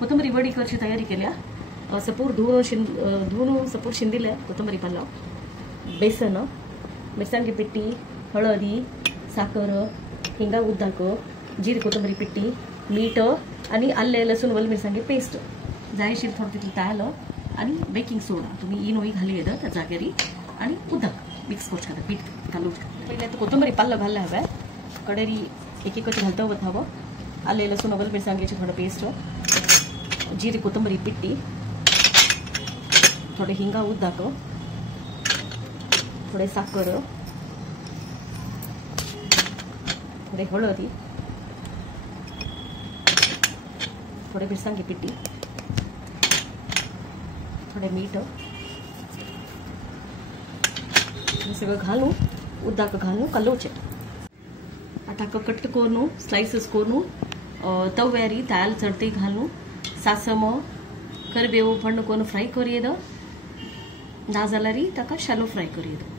कोथंबरी वडी करची तयारी केल्या सपूर धुवून सपूर शिंदिल्या कोथंबरी पाल्ला बेसन मिरसांगी पिट्टी हळदी साखर हिंगा उद्दाक जीर कोथंबरी पिट्टी मीठ आणि आले लसूण वल मिरसांगी पेस्ट जायशीर थोडं तिथलं ताळलं आणि बेकिंग सोडा तुम्ही इनोई घाली येतं त्या जागेरी आणि उदक मिक्स करूच का पीठ घालून पहिले तर कोथंबरी पाल्लं घाललं हवं कडेरी एक एकच घालतं हवं आले लसूण वल मिरसांगीची थोडं पेस्ट जीरी कोथंबरी पिट्टी थोडे हिंगा उद्दाक थोडे साखर थोडे हळदी थोडे मिरसांगी पिट्टी थोडे मीठ हे सगळं घालून उद्दाक घालून कलोचे आता कट करून स्लाइसेस करून तव्यारी ताल चढते घालून सासम करबेव पण कोण फ्राय करियेद ना जाल्यार ताका शालो फ्राय करियेद